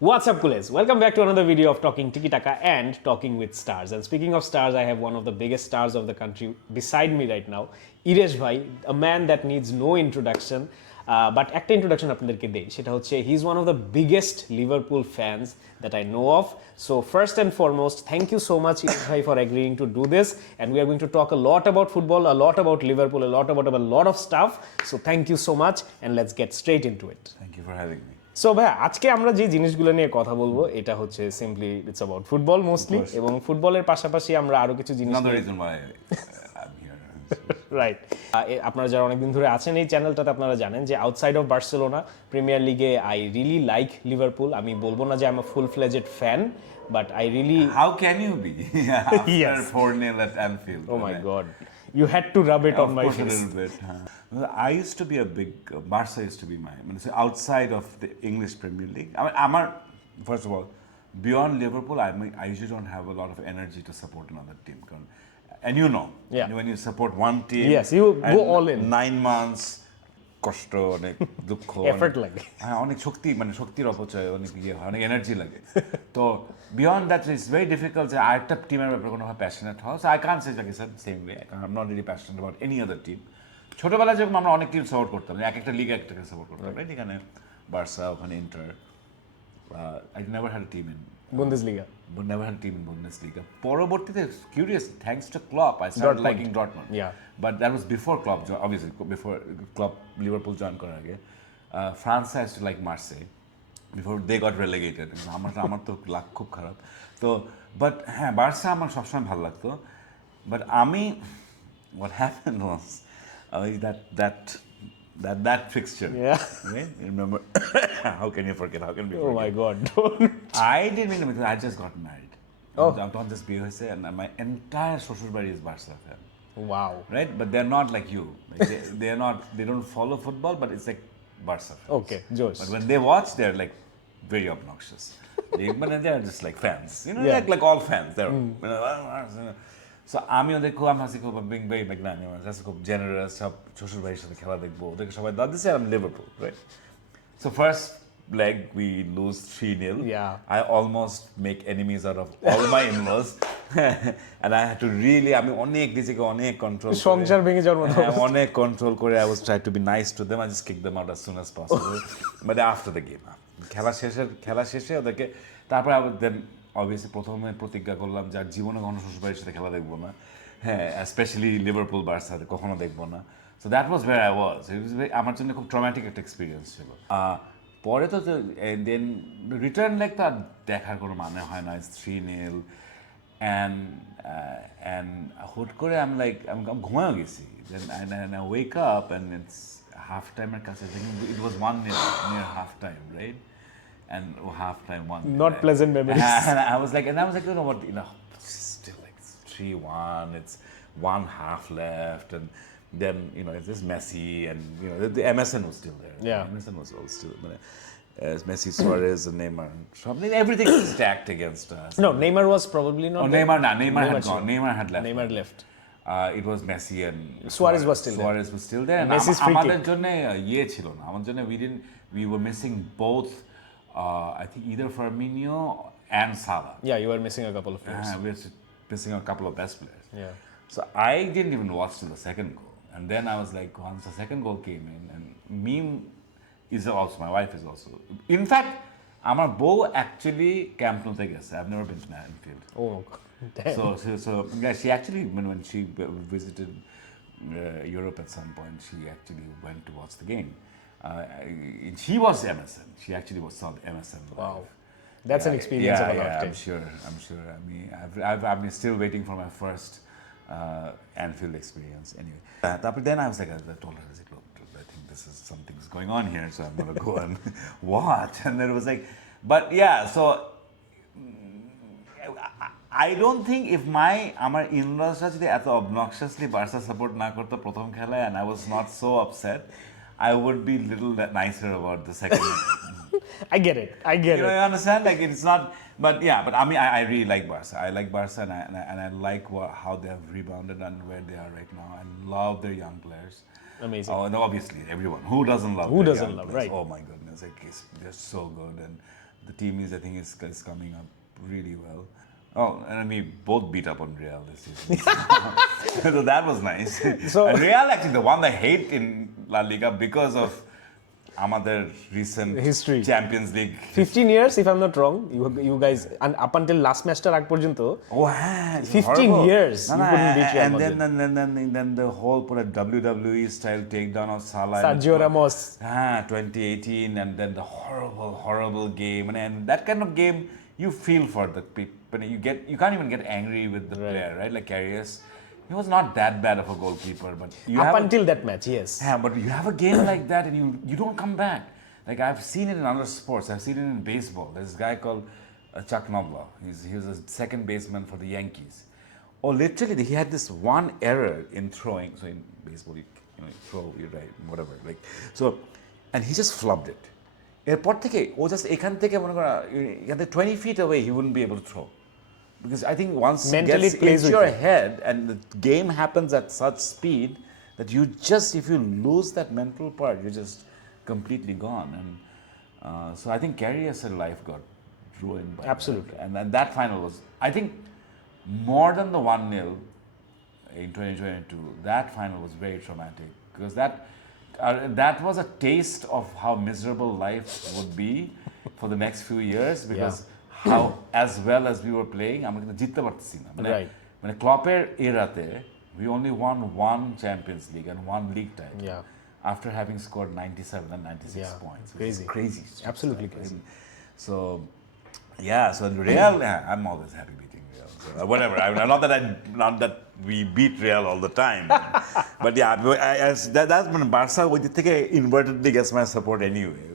What's up, Kules? Welcome back to another video of Talking Tiki-Taka and Talking with Stars. And speaking of stars, I have one of the biggest stars of the country beside me right now, Iresh bhai, a man that needs no introduction. But একটা introduction আপনাদেরকে দেই, সেটা হচ্ছে he's one of the biggest Liverpool fans that I know of. So first and foremost, thank you so much, Iresh bhai, for agreeing to do this. And we are going to talk a lot about football, a lot about Liverpool, a lot of stuff. So thank you so much, and let's get straight into it. Thank you for having me. So ভাই আজকে আমরা যে জিনিসগুলো নিয়ে কথা বলবো এটা হচ্ছে simply it's about football mostly এবং ফুটবলের পাশাপাশি আমরা আরো কিছু জিনিস Another reason why I'm here. Right আপনারা যারা অনেকদিন ধরে আছেন এই চ্যানেলটাতে আপনারা জানেন যে আউটসাইড অফ বার্সেলোনা প্রিমিয়ার লিগে আই রিয়েলি লাইক লিভারপুল আমি বলবো না যে I am a full fledged fan but I really How can you be after Yes. 4-0 at Anfield? Oh my god you had to rub it on Of my course, a face little bit. I used to be a big Barca used to be my. I mean, so outside of the English Premier League. I mean, first of all, beyond Liverpool, I usually don't have a lot of energy to support another team. And you know, Yeah. when you support one team, Yes, you go all in. 9 months. কষ্ট অনেক দুঃখ Effort লাগে। হ্যাঁ অনেক শক্তি মানে শক্তির অপচয় অনেক ইয়ে হয় অনেক এনার্জি লাগে তো beyond that it's very difficult যে আরেকটা টিমের ব্যাপারে কোনোভাবে প্যাশনেট হওয়া so I can't say like sir same way I am not really passionate about any other team ছোটোবেলায় যেরকম আমরা অনেক টিম সাপোর্ট করতাম এক একটা লিগ একটাকে সাপোর্ট করতাম রাইট এখানে বার্সা ওখানে inter I never had team in Bundesliga never had a team in Bundesliga. পরবর্তীতে curious, thanks to Klopp, I started Dortmund. liking Dortmund. Yeah. But that was before Klopp, obviously, before Klopp, Liverpool joined করার আগে. France I used to like Marseille before they got relegated. আমার তো লাক খুব খারাপ তো but হ্যাঁ Barca আমার সবসময় ভালো লাগতো বাট আমি what happened was that fixture. Yeah. Right? You remember? How can you forget? How can we forget? oh my god don't I didn't mean to. I just got married. Oh. Don't just be here, and my entire social body is Barca fan, wow right? But they're not like you. Like they're not. They don't follow football, but it's like Barca fans. okay Josh But when they watch, they're like very obnoxious. But they're just like fans, you know, Yeah. like all fans. They're. So আমি ওদের খুব আমি হাসি খুব being very magnanimous, just খুব generous, সব শ্বশুর বাড়ির সাথে খেলা দেখবো ওদেরকে সবাই দাদ দিচ্ছে I'm Liverpool, right? So first leg we lose 3-0. Yeah. I almost make enemies out of all my in-laws and I had to really আমি অনেক নিজেকে অনেক কন্ট্রোল সংসার ভেঙে যাওয়ার মতো অনেক কন্ট্রোল করে I was trying to be nice to them I just kicked them out as soon as possible but after the game খেলা শেষে ওদেরকে তারপর then obviously প্রথমে প্রতিজ্ঞা করলাম যে আর জীবনে কখনো শ্বশুরবাড়ির সাথে খেলা দেখবো না হ্যাঁ স্পেশালি লিভারপুল বার্সাতে কখনো দেখবো না so that was where I was it was আমার জন্য খুব ট্রমাটিক একটা এক্সপিরিয়েন্স ছিল পরে তো দেন রিটার্ন লেগ তো আর দেখার কোনো মানে হয় না 3-0 অ্যান্ড হুট করে আমি ঘুমায়ও গেছি then I wake up and it's half টাইমের কাছে it was 1-0 near half time right and half time one. Not pleasant memories. And I was like, you know what, it's still like 3-1. It's one half left, and then it's just Messi, and the MSN was still there. Yeah. MSN was all still. Messi, Suarez, and Neymar. Everything was stacked against us. No, Neymar was probably not. Oh, Neymar had gone. Neymar had left. Neymar left. It was Messi and Suarez was still there. Suarez was still there. And Messi's free আমাদের kick. জন্য ছিল না আমার জন্য we were missing both I think either Firmino and Salah. Yeah, you were missing a couple of players. We were missing a couple of best players. Yeah. So I didn't even watch till the second goal. And then I was like, once the second goal came in, and my wife is also. In fact, আমার বউ actually Camp Nou তে গেছে. I've never been to Anfield. Oh, damn. So yeah, she actually, when she visited Europe at some point, she actually went to watch the game. She was MSN. She actually was saw the MSN live. Wow, that's an experience of a lifetime. I'm sure. I mean, I've been still waiting for my first Anfield experience. Anyway, then I was like, I told her, I was like, look, I think this is something's going on here, so I'm gonna go and watch. And then it was like, but yeah, so. I don't think if আমার in-laws যদি এত obnoxiously Barca support না করতো প্রথম খেলায় and I was not so upset, I would be little nicer about the second. I get it. You understand? Like it's not, but I really like Barca. I like Barca and I like how they have rebounded and where they are right now, and love their young players. Amazing. Oh, and obviously everyone who doesn't love. Who their doesn't young love, players? right? Oh my goodness, like they're so good, and the team I think is coming up really well. Oh, and we both beat up on Real this season. So that was nice. And Real actually the one I hate in La Liga because of আমাদের recent history Champions League 15 years if I'm not wrong you guys and up until last matchটার আগ পর্যন্ত 15 years you couldn't beat Real Madrid. And then the whole put a WWE style takedown of Salah Sergio Ramos 2018 and then the horrible game and that kind of game you feel for the people you can't even get angry with the player right like Karius. He was not that bad of a goalkeeper, but up until that match, yes. Yeah, but you have a game like that and you don't come back. Like I've seen it in other sports. I've seen it in baseball. There's this guy called Chuck Knobloch. He was a second baseman for the Yankees. Oh, literally, he had this one error in throwing. So in baseball, you throw, you right, whatever. Like so, and he just flubbed it. এরপর থেকে ও just এখান থেকে মনে করা 20 feet away he wouldn't be able to throw. Because I think once mentally it gets into your head and the game happens at such speed that you just, if you lose that mental part, you're just completely gone. And so I think Karius' life got ruined by absolutely that. And that final was, I think, more than the 1-0 in 2022, that final was very traumatic because that was a taste of how miserable life would be for the next few years because how as well as we were playing আমরা কিন্তু জিততে পারতেছি না মানে ক্লপের এরাতে we only won one Champions League and one league title after having scored 97 and 96 points. Crazy. Absolutely crazy. So so Real I'm always happy beating Real. So, whatever. Not that we beat Real all the time. But that's when Barca ওই দিক থেকে invertedly gets my support anyway.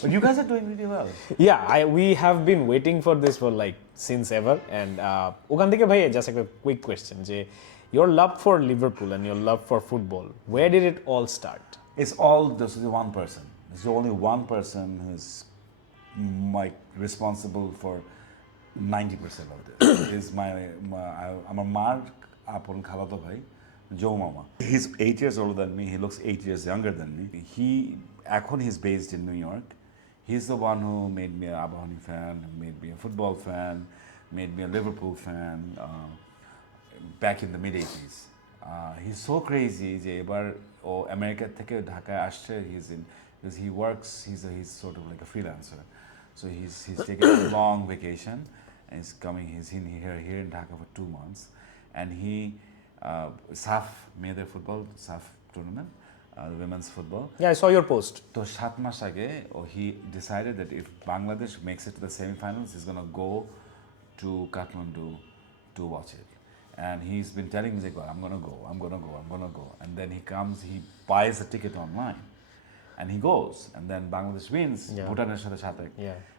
But you guys are doing really well. Yeah, we have been waiting for this for like since ever. And ওখান থেকে ভাই just a quick question যে your love for Liverpool and your love for football, where did it all start? It's all just one person. There's only one person who's responsible for 90% of this. Is আমার মার আপন খালাতো ভাই Joe Mama. He's 8 years older than me. He looks 8 years younger than me. He's based in New York. He's the one who made me an Abahani fan, made me a football fan, made me a Liverpool fan back in the mid-80s. He's so crazy যে এবার ও America থেকে ঢাকায় আসছে because he works he's sort of like a freelancer. So he's taking a long vacation and he's here in Dhaka for 2 months and he SAF মেয়েদের football SAF tournament women's football. Yeah, I saw your post. তো 7 মাস আগে he decided that if Bangladesh makes it to the semi-finals he's going to go to Kathmandu to watch it. And he's been telling me, I'm going to go. And then he buys a ticket online. And he goes. And then Bangladesh wins. Bhutan's সাথে.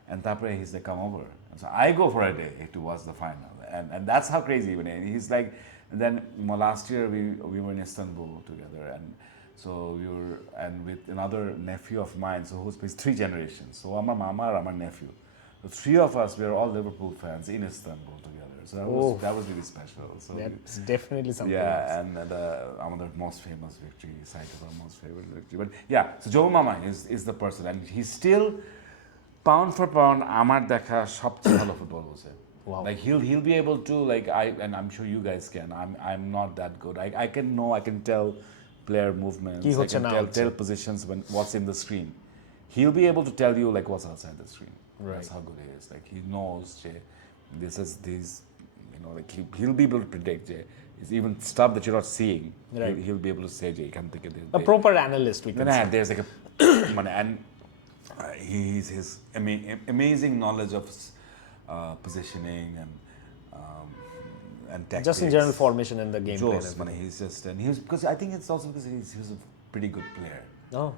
And তারপরে he's like, come over. And so I go for a day to watch the final. And that's how crazy. He's like, and then last year we were in Istanbul together. And so and with another nephew of mine, so who's 3 generations. So আমার mama and my nephew. The 3 of us, we are all Liverpool fans in Istanbul together. So that was really special. So that's definitely something else. Yeah, and our most famous victory, site of our most favorite victory. But so Joe Mama is the person. And he's still, pound for pound, আমার দেখা সবচেয়ে ভালো football বলছে. Wow. Like he'll be able to, and I'm sure you guys can. I'm not that good. I can tell player movements. I can tell positions when what's in the screen. He'll be able to tell you like what's outside the screen. Right. That's how good he is. Like he knows this is these, like he'll be able to predict it's even stuff that you're not seeing. Right. He'll be able to say a proper analyst we can say. There's like a and his amazing knowledge of positioning and tactics. Just in general formation and the game plan. Because I think it's also because he was a pretty good player. Oh.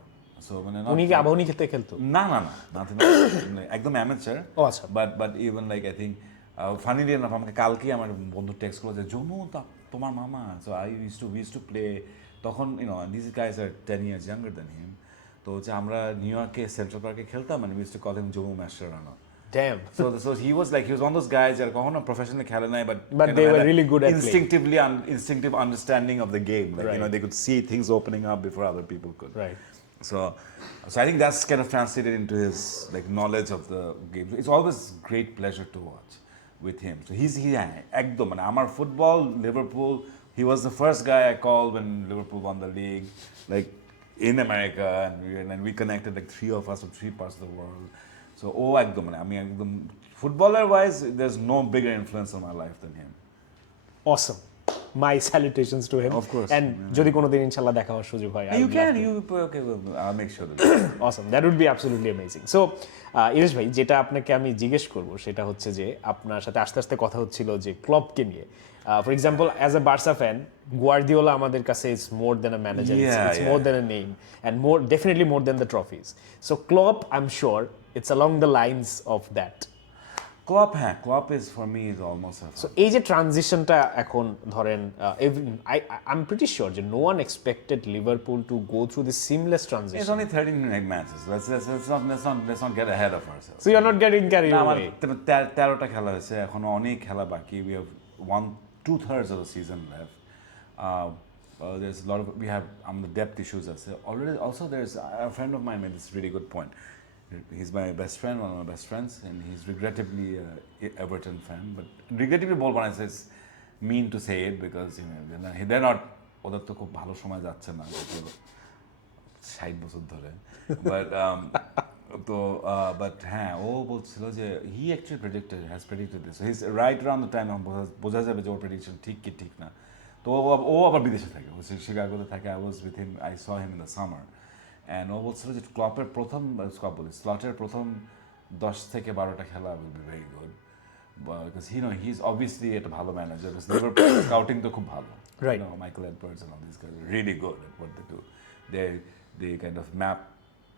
So উনি কি আবাহনী খেলতো না একদম amateur. ও আচ্ছা but even like I think funnily enough আমাকে কালকে আমার বন্ধু টেক্সট করলো যে জনু তোমার মামা so we used to play তখন these guys are 10 years younger than him তো হচ্ছে আমরা নিউ ইয়র্কে সেন্ট্রাল পার্কে খেলতাম and we used to call him জমু master Rana. Damn. So he was one of those guys that কখনো professionally খেলে নাই but they were really good at instinctive understanding of the game. Like, right. They could see things opening up before other people could. Right. So I think that's kind of translated into his like knowledge of the game. So it's always great pleasure to watch with him. So ekdom mane amar football Liverpool. He was the first guy I called when Liverpool won the league, like in America, and we connected like three of us from three parts of the world. So ekdom mane ami ekdom footballer wise, there's no bigger influence on my life than him. Awesome. My salutations to him. Of course. And যদি কোনোদিন ইনশাআল্লাহ দেখা হওয়ার সুযোগ হয়, I You would can, love to. you okay? I'll make sure that. Awesome. That would be absolutely amazing. So, Iresh ভাই, যেটা আপনাকে আমি জিজ্ঞেস করব সেটা হচ্ছে যে আপনার সাথে আস্তে আস্তে কথা হচ্ছিল যে ক্লপকে নিয়ে। For example, as a Barca fan, Guardiola আমাদের কাছে is more than a manager, it's more than a name, and definitely more than the trophies. So Klopp, I am sure it's along the lines of that. Klopp is for me is almost a. So এই যে ট্রানজিশনটা এখন ধরেন, I am pretty sure যে no one expected Liverpool to go through this seamless It's transition. only 13 matches. Let's not get ahead of ourselves. So you are not getting carried না, আমার away. 13টা খেলা হয়েছে, এখনো অনেক খেলা বাকি. We have 2/3 of the season left. There's a lot of the depth issues আছে. Already, also there's a friend of mine made this really good point. He's my best friend, one of my best friends, and he's regrettably Everton fan. But regrettably বলবো না, it's mean to say it because they're not. ওদের তো খুব ভালো সময় যাচ্ছে না, 60 বছর ধরে। But হ্যাঁ, ও বলছিল যে he actually has predicted this. So he's right around the time বোঝা যাবে যে ওর prediction ঠিক কি ঠিক না। তো ও আবার বিদেশে থাকে, ও শিকাগোতে থাকে. I was with him, I saw him in the summer. And ও বলছিল যে স্লটের প্রথম 10 থেকে 12টা খেলা will be very good, because he's obviously একটা ভালো ম্যানেজার. লিভারপুল স্কাউটিং তো খুব ভালো, Right. Michael Edwards and all these guys are really good at what they do. They kind of map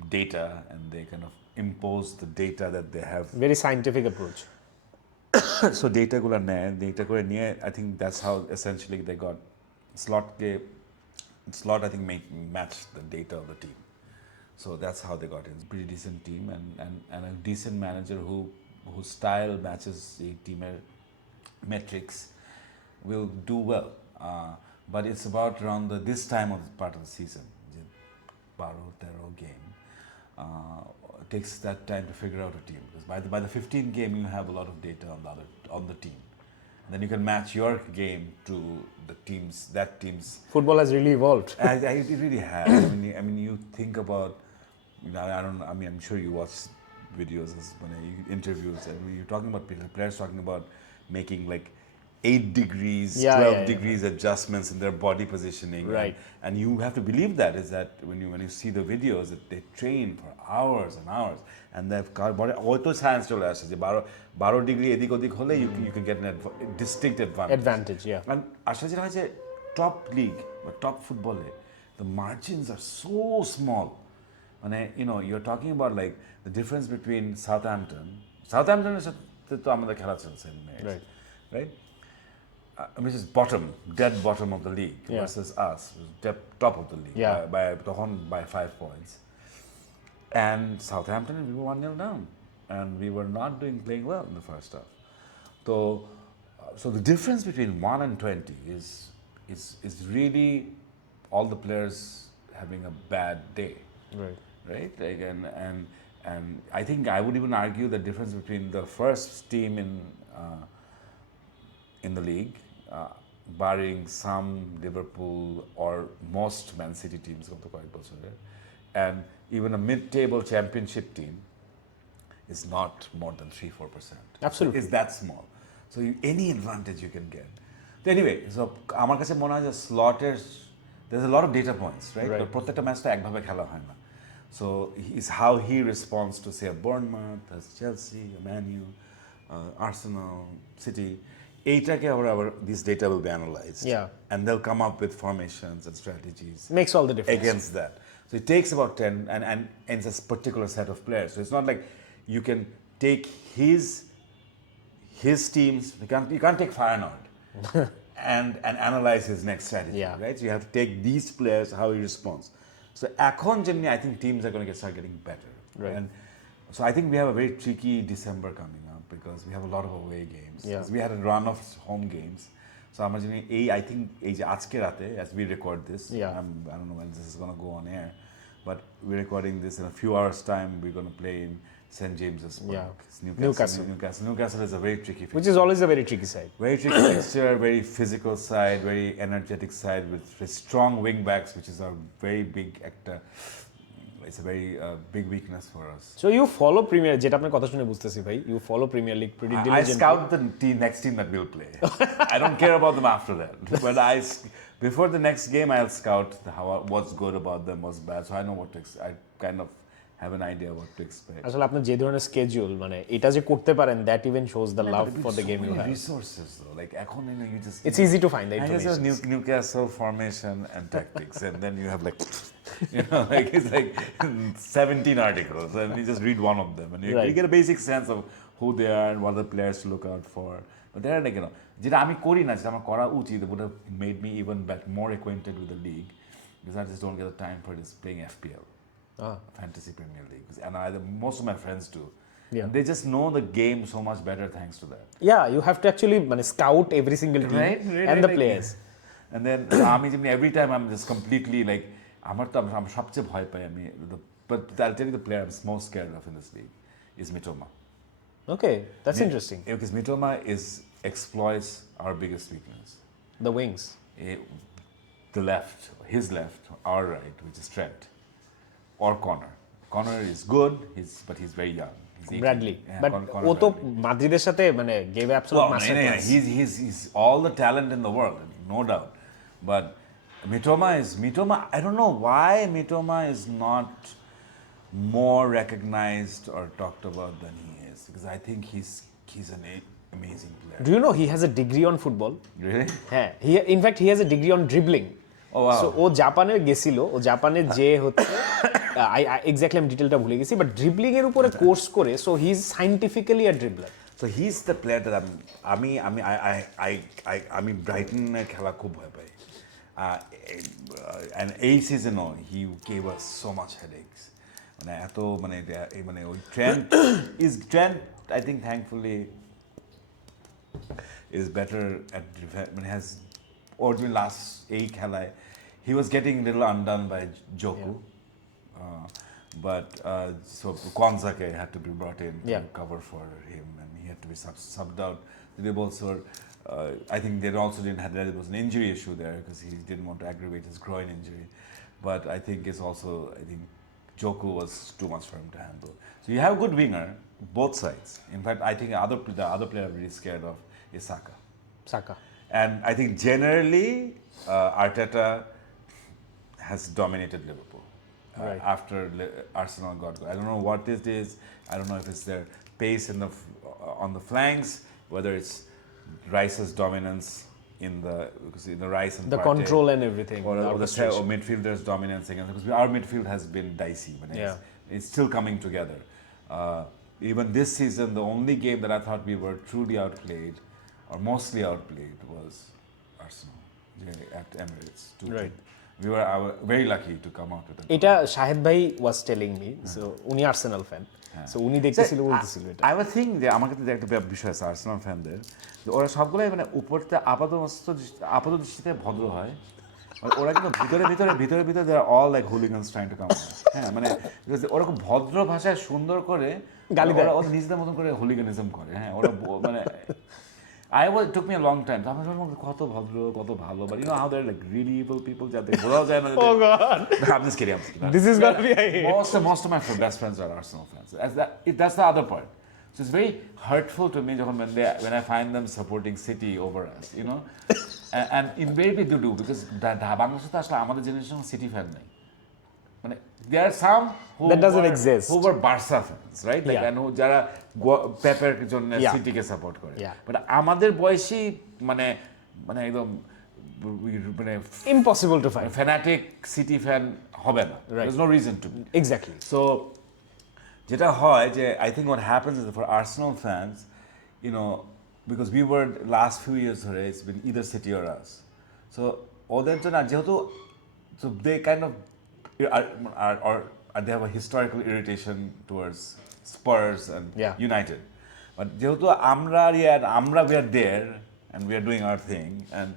data and they kind of impose the data that they have. Very scientific approach. So data করে নিয়ে, I think that's how essentially they got Slot I think matched the data of the team. So that's how they got in. Pretty decent team and a decent manager whose style matches the team metrics will do well. But it's about around this time of part of the season, 12-13 game. It takes that time to figure out a team, because by the 15th game you have a lot of data on the team. And then you can match your game to that team's. Football has really evolved. It really has. I mean, you think about, I'm sure you watch videos, interviews, and you're talking about players talking about making like 8 degrees, 12 degrees adjustments in their body positioning. Right. And you have to believe that when you see the videos, that they train for hours and hours, and they've got body. Auto science চলে আসে যে 12 degree এদিক ওদিক হলে you can get a distinct Advantage, yeah. And আসলে যেটা হয় যে টপ লিগ বা টপ ফুটবলে the margins are so small. You're talking about like the difference between Southampton এর সাথে তো আমাদের খেলা চলছে, right? Which is dead bottom of the league, versus us, top of the league, by 5 points. And Southampton, we were 1-0 down, and we were not playing well in the first half. So the difference between 1 and 20 is really all the players having a bad day, right? Like, and I think I would even argue the difference between the first team in the league, barring some Liverpool or most Man City teams, and even a mid-table championship team is not more than 3-4%. Absolutely. It's that small. So any advantage you can get. So anyway, so আমার কাছে মনে হয় যে স্লটের there's a lot of data points, right? But প্রত্যেকটা match তো একভাবে খেলা হয় না. So it's how he responds to, say, a Bournemouth, as Chelsea, a Man U, Arsenal, City. This data will be analyzed. Yeah. And they'll come up with formations and strategies. Makes all the difference. Against that. So it takes about 10, and it's a particular set of players. So it's not like you can take his teams, you can't take Feyenoord and analyze his next strategy, right? So you have to take these players, how he responds. So এখন generally, I think teams are going to start getting better. Right. And so I think we have a very tricky December coming up, because we have a lot of away games. We had a run of home games. So I think এই যে আজকে রাতে, as we record this, I don't know when this is going to go on air, but we're recording this in a few hours' time. We're going to play in St. James's Park. Yeah. It's Newcastle. Newcastle is a very tricky fixture. Which is always a very tricky side. Very tricky fixture, very physical side, very energetic side with strong wing backs, which is a very big actor. It's a very big weakness for us. So you follow Premier, যেটা আপনার কথা শুনে বুঝতেছি ভাই, you follow Premier League pretty I diligently. scout the next team that we'll play. I don't care about them after that. But before the next game, I'll scout what's good about them, what's bad. So I know what to I kind of have an idea what to expect. আসলে আপনার যে ধরনের schedule মানে এটা যে করতে পারেন that even shows the love for the game you have. Resources though, like এখন you just. It's easy to find the I guess information. Newcastle formation and tactics, and then you have like, like it's like 17 articles, and you just read one of them, and you get a basic sense of who they are and what the players to look out for. But they're like, যেটা আমি করি না, যেটা আমার করা উচিত, it would have made me even more acquainted with the league, because I just don't get the time for this playing FPL, Fantasy Premier League, and most of my friends do. Yeah. And they just know the game so much better thanks to that. Yeah, you have to actually scout every single team and the players. And then every time I'm just completely like, I'm সবচেয়ে ভয় পাই আমি, but I'll tell you the player I'm most scared of in this league is Mitoma. Okay, that's interesting. Because Mitoma exploits our biggest weakness. The wings. The left, his left, our right, which is Trent, or Connor. Connor is good, but he's very young. He's 18. Bradley. Yeah, But Connor ও তো Bradley. মাদ্রিদের সাথে gave absolute masterclass. He's all the talent in the world, no doubt. But Mitoma, I don't know why Mitoma is not more recognized or talked about than he is, because I think he's an amazing player. Do you know he has a degree on football? Really? হ্যাঁ, in fact he has a degree on dribbling. Oh wow. So ও জাপানে গেছিল, ও জাপানে যে হচ্ছে exactly আমি ডিটেলটা ভুলে গেছি, but dribbling এর উপরে কোর্স করে, so he is scientifically a dribbler. So he's the player that আমি ব্রাইটনের খেলা খুব ভয় পাই, and এই সিজনও he gave us so much headaches. মানে এত মানে ওই Trent I think thankfully is better at has originally last এই খেলায় he was getting a little undone by Joku. But so Kwanzake had to be brought in to cover for him, and he had to be subbed out. They also, I think they also didn't have that. There was an injury issue there because he didn't want to aggravate his groin injury. But I think it's also, Joku was too much for him to handle. So you have a good winger, both sides. In fact, I think the other player I'm really scared of is Saka. Saka. And I think generally Arteta has dominated Liverpool. After Arsenal got going. I don't know what it is. I don't know if it's their pace on the flanks, whether it's Rice's dominance in the Rice and the Partey, control and everything, or midfielders' dominance against, because our midfield has been dicey. It's still coming together. Even this season, the only game that I thought we were truly outplayed, or mostly outplayed, was Arsenal at Emirates. Right. We were very lucky to come out with it. এটা শাহেদ ভাই was telling me, so উনি Arsenal fan, so উনি দেখতেছিল বলতেছিল এটা। I would think যে আমার কাছে একটা বিষয় আছে আর্সেনাল ফ্যানদের, ওরা সবগুলাই উপরতে আপাত দৃষ্টিতে ভদ্র হয়, ওরা কিন্তু ভিতরে they are all like hooligans trying to come out. হ্যাঁ, ওরা খুব ভদ্র ভাষায় সুন্দর করে গালি দেয়, ওরা নিজেদের মতন করে hooliganism করে। হ্যাঁ, ওরা it took me a long time. কত ভদ্র, কত ভালো, but you know how they're like really evil people যাতে বোঝাও যায় না। Oh God. I'm just kidding. This is gonna be a hit. Most of my best friends are Arsenal fans. That's the other part. So it's very hurtful to me when I find them supporting City over us, you know. And invariably they do, because বাংলাদেশে তো আসলে আমাদের generation city fan নেই। There are some that doesn't exist, who were Barca fans, right? Like, and যারা পেপের জন্য সিটিকে support করে, but আমাদের বয়সী একদম impossible to find fanatic city fan হবে না। There's no reason to be. Exactly. So যেটা হয় যে I think what happens is for Arsenal fans, because we were last few years ধরে it's been either City or us. So ওদের জন্য যেহেতু they kind of or they have a historical irritation towards Spurs and United. But যেহেতু we are there and we are doing our thing, and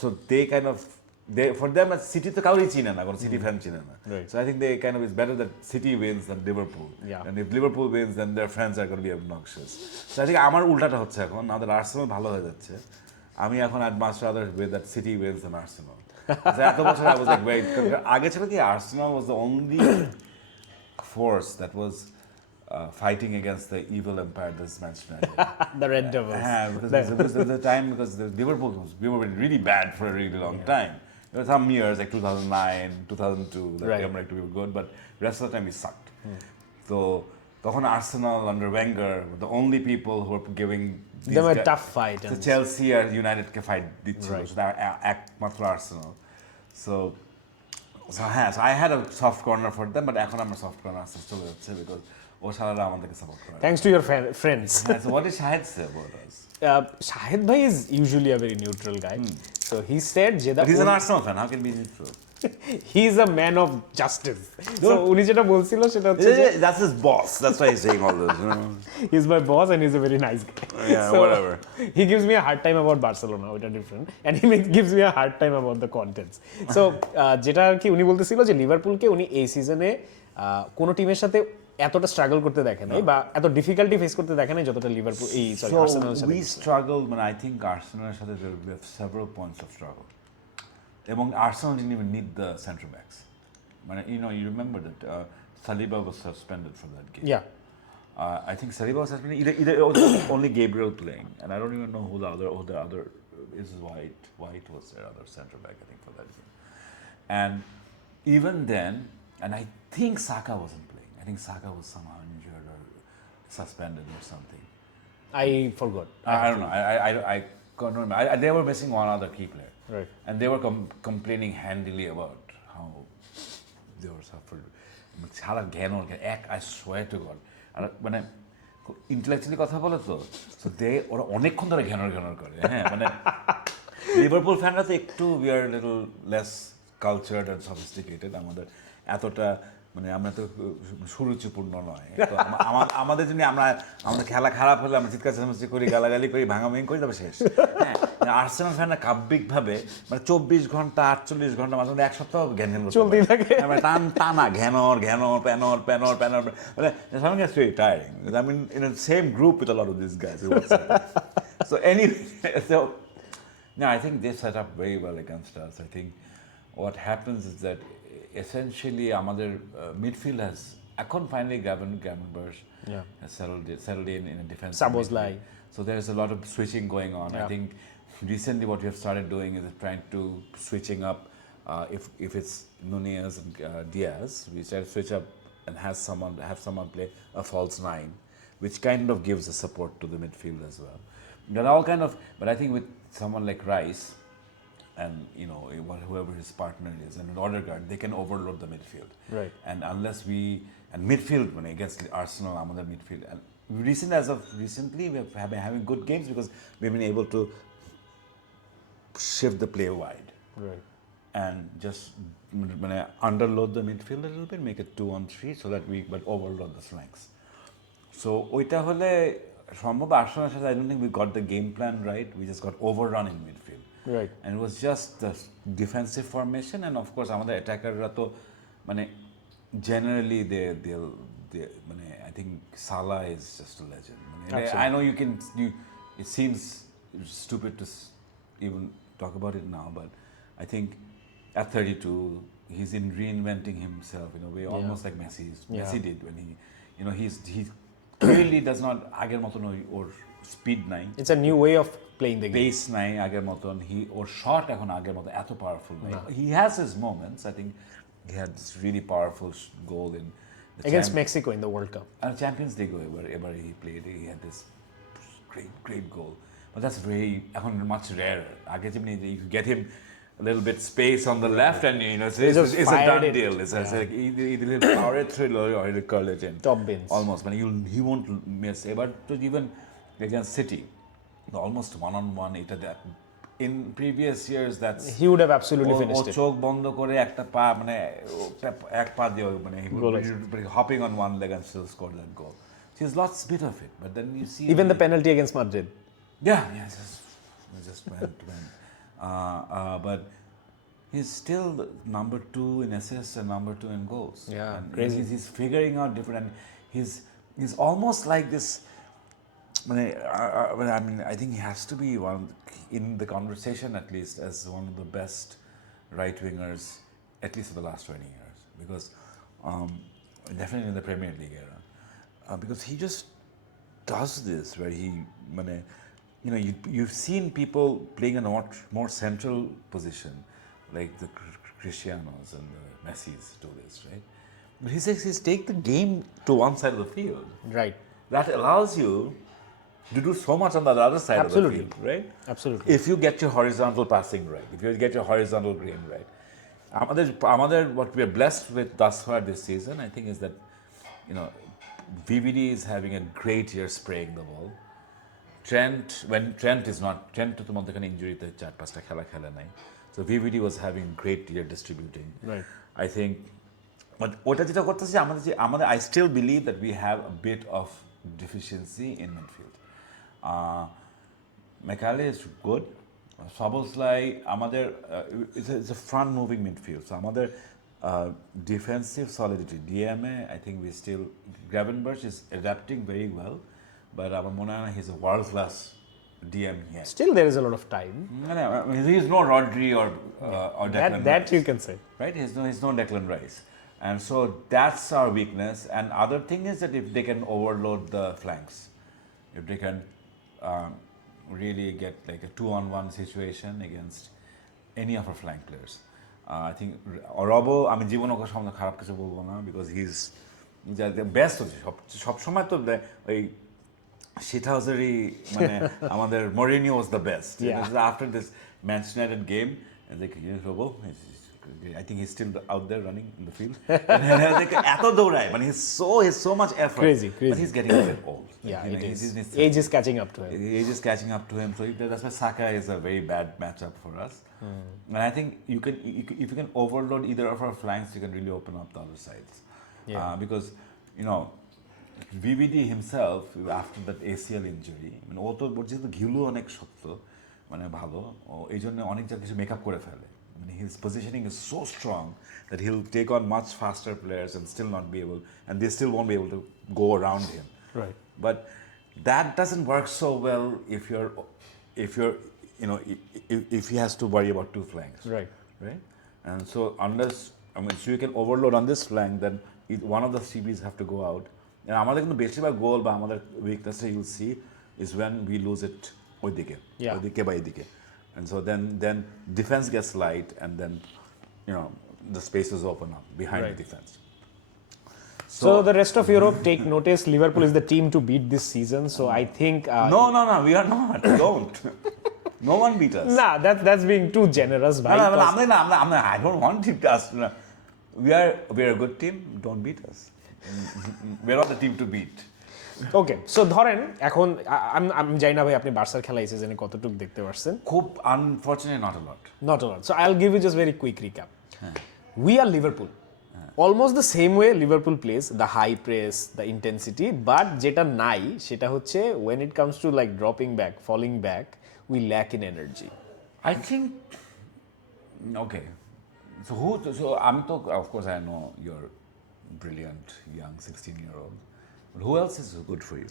so they kind of for them City তো কাউরি চিনে না, কোনো City fan চিনে না, Right. so I think they kind of, it's better that City wins than Liverpool, Yeah. and if Liverpool wins then their fans are going to be obnoxious, so I think আমার উল্টাটা হচ্ছে এখন, আমাদের Arsenal ভালো হয়ে যাচ্ছে, আমি এখন I'd much rather with that City wins than Arsenal. So এত বছর I was like wait, আগে ছিল কি Arsenal was the only force that was fighting against the evil empire that's Manchester United. The Red Devils. Yeah, because there was a time because the Liverpool we were really bad for a really long time. There were some years like 2009, 2002 that we were good, but the rest of the time we sucked. So তখন Arsenal under Wenger were the only people who were giving They were a tough fight. the Chelsea R United K fight দিচ্ছিল, so তার একমাত্র Arsenal. So হ্যাঁ, so I had a soft corner for them, but এখন আমার soft corner আসতে চলে যাচ্ছে because ও শালারা আমাদেরকে সাপোর্ট করে। Thanks to your friends. So what did Shahid say about us? Shahid bhai is usually a very neutral guy. So he said যে But he's an Arsenal fan, how can he be neutral? he is a man of justice. So উনি যেটা বলছিল সেটা হচ্ছে যে That's his boss, that's why he's saying all this, you know? he's my boss and he's a very nice guy. Yeah, whatever. He gives me a hard time about Barcelona, which are different, and he gives me a hard time about the contents. So যেটা আর কি উনি বলতেছিল যে লিভারপুলকে উনি এই সিজনে কোন টিমের সাথে এতটা স্ট্রাগল করতে দেখে নাই বা এত ডিফিকাল্টি ফেস করতে দেখে নাই যতটা লিভারপুল এই সরি আর্সেনালের So সাথে we struggled when I think Arsenal's সাথে we have several points of struggle. এবং Arsenal didn't even need the centre backs. You know, you remember that Saliba was suspended from that game. Yeah. I think Saliba was suspended. Either it was only Gabriel playing, and I don't even know who the other is. White was their other centre back, I think, for that game. And even then, and I think Saka wasn't playing. I think Saka was somehow injured or suspended or something. I forgot. I don't know. I can't remember. They were missing one other key player. Right. And they were complaining handily about how they were suffering. সারা জ্ঞান ওর I swear to God. আর মানে intellectually কথা বলে তো, so ওরা অনেকক্ষণ ধরে ঘ্যানর করে, হ্যাঁ মানে লিভারপুল ফ্যানরা তো একটু we are little less cultured and sophisticated, আমাদের এতটা মানে আমরা তো সুরুচিপূর্ণ নয়, তো আমাদের জন্য আমাদের খেলা খারাপ হলে আমরা চিৎকার চেঁচামেচি করি, গালাগালি করি, ভাঙাভাঙি করি, তবে শেষ। হ্যাঁ, আর্সেনাল ফ্যানরা কাব্যিকভাবে মানে 24 ঘন্টা 48 ঘন্টা মাঝে মধ্যে এক সপ্তাহ জ্ঞান চলতেই থাকে, টানা ঘ্যানর প্যানর মানে something that's very tiring. I mean, in the same group with a lot of these guys. So anyway, no, I think they set up very well against us. I think what happens is that essentially আমাদের midfield has এখন finally Gravenberch has settled in a defensive Szoboszlai. So there's a lot of switching going on. I think recently what we have started doing is trying to switching up if it's Nunez and Diaz, we try to switch up and have someone play a false nine, which kind of gives a support to the midfield as well. They're all kind of, but I think with someone like Rice and you know whoever his partner is and an Odegaard, they can overload the midfield. Right. And unless and midfield when against Arsenal, another midfield. And recently we have been having good games because we've been able to shift the play wide. Right. And just underload the midfield a little bit, make it 2-on-3 so that but overload the flanks. So ওইটা হলে সম্ভব আর্সেনালের সাথে I don't think we got the game plan right. We just got overrun in midfield. Right. And it was just the defensive formation, and of course আমাদের অ্যাটাকাররা তো মানে generally they I think Salah is just a legend. I know it seems stupid to even talk about it now, but I think at 32 he's reinventing himself in a way almost like Messi did when he clearly does not আগের মতন ওর speed নাই, It's a new way of playing the game. Pace নাই আগের মতন, ওর shot এখন আগের মতো এত পাওয়ারফুল নাই। He has his moments. I think he had this really powerful goal in the Against Mexico in the World Cup. Champions League ever he played, he had this great goal, but that's very এখন much rarer. আগে যেমনি you could get him a little bit space on the left and it's a done deal. It's like either power it through or he'll curl it in. Top bins. Almost, but he won't miss. But even against City, almost one-on-one, that in previous years that's He would have absolutely finished it. চোখ বন্ধ করে একটা পা মানে এক পা দিয়ে he would be hopping on one leg and still score that goal. He's lost bit of it, but then you see Even the penalty against Madrid. Yeah, just went. But he's still the number 2 in assists and number 2 in goals. Yeah, and crazy. He's figuring out different, and he's almost like this. I mean, I think he has to be in the conversation at least as one of the best right wingers, at least for the last 20 years, because definitely in the Premier League era, because he just does this where you've seen people playing in a much more central position, like the Cristianos and the Messis do this, right? But he says he's take the game to one side of the field. Right. That allows you to do so much on the other side Absolutely. of the field, right? Absolutely. If you get your horizontal passing right, if you get your horizontal game right. What we are blessed with thus far this season, I think, is that, VVD is having a great year spraying the ball. Trent to the মধ্যে injury তে 4-5টা খেলা খেলে নাই. So VVD was having a great year distributing. Right. I think, but ওটা যেটা করতেছে আমাদের I still believe that we have a bit of deficiency in midfield. McAley is good. Szoboszlai, it's a front moving midfield. So আমাদের defensive solidity, DMA, I think we still, Gravenberch is adapting very well, but আমার মনে হয় না he's a world class DM here. Still there is a lot of time. He's no Rodri or Declan That Rice. you can say. Right? He's no Declan Rice. And so that's our weakness. And other thing is that if they can overload the flanks, if they can really get like a 2-on-1 situation against any of our flank players, I think Robo, আমি জীবনে ওকে সামনে খারাপ কিছু বলবো না, because he's the best হচ্ছে সব সময় তো ওই Shithousery, আমাদের Mourinho was the best. Yeah. After this Manchester United game, Robo, I think he's still out there running in the field. এত দৌড়ায়, he's so much effort. Crazy. But he's getting a bit old. Yeah, it is. Age is catching up to him. Age is catching up to him. So that's why Saka is a very bad matchup for us. And I think if you can overload either of our flanks, you can really open up the other sides. Yeah. Because, VVD himself, after that ACL injury, ও তো যেহেতু ঘিলু অনেক শক্ত, ভালো, এই জন্য অনেক যা কিছু মেকআপ করে ফেলে. His positioning is so strong that he'll take on much faster players and still not be able, and they still won't be able to go around him. Right. But that doesn't work so well if he has to worry about two flanks. Right. And so so you can overload on this flank, then one of the CBs have to go out. And আমাদের কিন্তু বেশিরভাগ গোল বা আমাদের weakness you'll see is when we lose it ওইদিকে বা এইদিকে. And so then defense gets light, and then the spaces open up behind the defense. So the rest of Europe, take notice. Liverpool is the team to beat this season. So I think no, we are not. Don't. No one beat us. Nah, that's being too generous. I don't want us. We are a good team. Don't beat us. We're not the team to beat. Okay, so ধরেন এখন আমি জানি না ভাই আপনি বার্সার খেলা এই সিজনে কতটুকু দেখতে পারছেন। খুব unfortunately not a lot. So I'll give you just very quick recap. We are Liverpool. Almost the same way Liverpool plays, the high press, the intensity, but যেটা নাই সেটা হচ্ছে when it comes to like dropping back, falling back, we lack in energy. I think okay. So আমি তো of course I know you're brilliant young 16-year-old. But who else is good for you?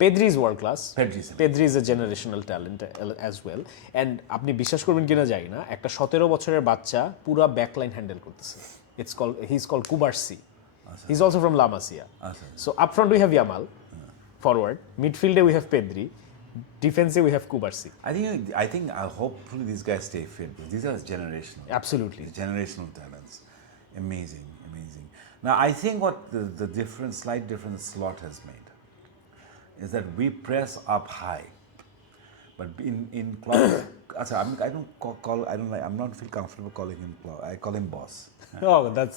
Pedri is world class. Pedri is a generational talent as well. And আপনি বিশ্বাস করবেন কিনা জানি না, একটা 17 বছরের বাচ্চা পুরো ব্যাকলাইন হ্যান্ডেল করতেছে. He's called Kubarsi. He's also from La Masia. So up front we have Yamal, forward. Midfielder we have Pedri. Defensive we have Kubarsi. I think hopefully these guys stay fit. These are generational. Absolutely. Generational talents. Amazing. Now I think what the slight difference Slot has made is that we press up high, but in Klopp, I'm not feel comfortable calling him Klopp. I call him boss.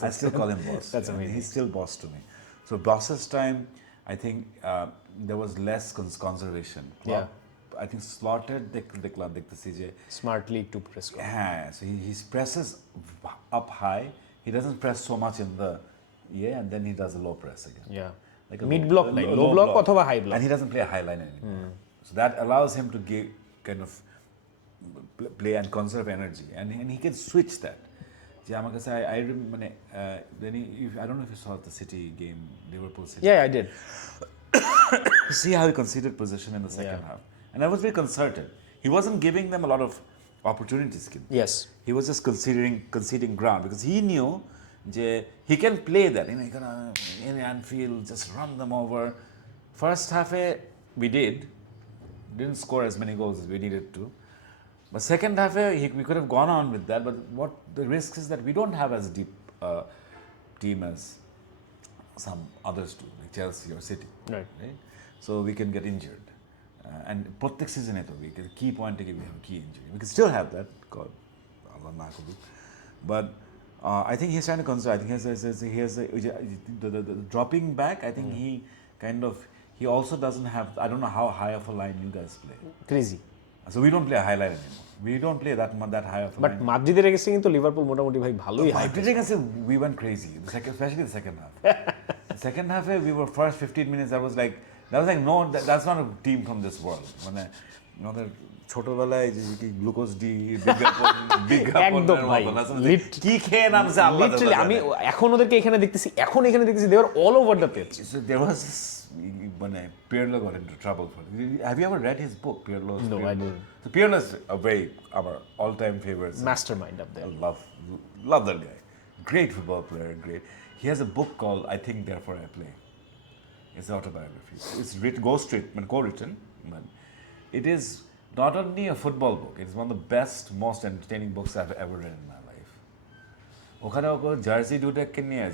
I still call him boss. That's amazing. He's still boss to me. So boss's time, I think there was less conservation. Klopp, I think slotted the club, the CJ. Smartly to press. So he presses up high. He doesn't press so much in the and then he does a low press again. Like mid block line, low block অথবা high block. And he doesn't play a high line anymore. So that allows him to give kind of play and conserve energy, and he can switch that. যে আমার কাছে মানে then I don't know if you saw the City game, Liverpool City. Yeah, I did. See how he conceded possession in the second half, and I was very concerted. He wasn't giving them a lot of opportunities. Yes. He was just conceding ground because he knew that he can play that. He can in Anfield just run them over. First half we didn't score as many goals as we needed to. But second half we could have gone on with that. But what the risk is that we don't have as deep team as some others do, like Chelsea or City. Right. So we can get injured. And প্রত্যেক সিজনে তো key point we have key injury. We can still have that. God, Allah na kabul. But I think he's trying to consider. I think he has the dropping back. I think he also doesn't have. I don't know how high of a line you guys play. Crazy. So we don't play a high line anymore. We don't play that high of a line. But মাদ্রিদের এগেইনস্টে কিন্তু Liverpool মোটামুটি ভাই ভালোই হয়। Madrid against we went crazy, especially the second half. The second half we were first 15 minutes. That was like no, that's not a team from this world. মানে আমাদের ছোটবেলায় যে গ্লুকোজ ডি একদম ভাই কি খেয়ে নামছে আল্লাহ লিটারালি আমি এখন ওদেরকে এখানে দেখতেছি they are all over the pitch there was this মানে Pirlo got into trouble for it. Have you ever read his book, Pirlo's? No, I didn't. So Pirlo's a very our all-time favorite mastermind up there. Love that guy. Great football player, great. He has a book called I Think Therefore I Play. It's autobiography. It's co-written, but it is not only a football book, it's one of the best, most entertaining books I've ever read in my life. ওখানে jersey ডুডেককে নিয়ে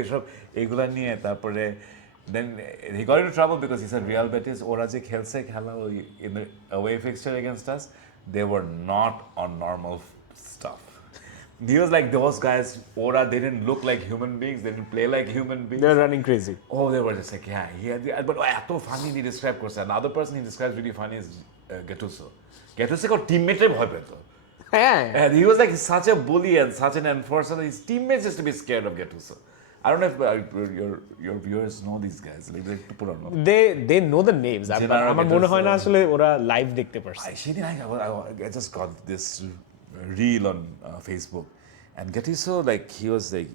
এসব এগুলা নিয়ে তারপরে then he got into trouble because he said Real Betis ওরা যে খেলা in the away fixture against us, they were not on normal stuff. He was like, those guys, they didn't look like human beings, they didn't play like human beings. They're running crazy. Oh, they were just like, but eto funny he described করছে. Another person he describes really funny is Gattuso. Gattuso ko teammate ভয় পেত. And he was like such a bully and such an enforcer. His teammates used to be scared of Gattuso. I don't know if your viewers know these guys. Like they know the names. আমার মনে হয় না আসলে ওরা live দেখতে পারছে। সেদিন I just got this reel on Facebook, and Gattuso he was like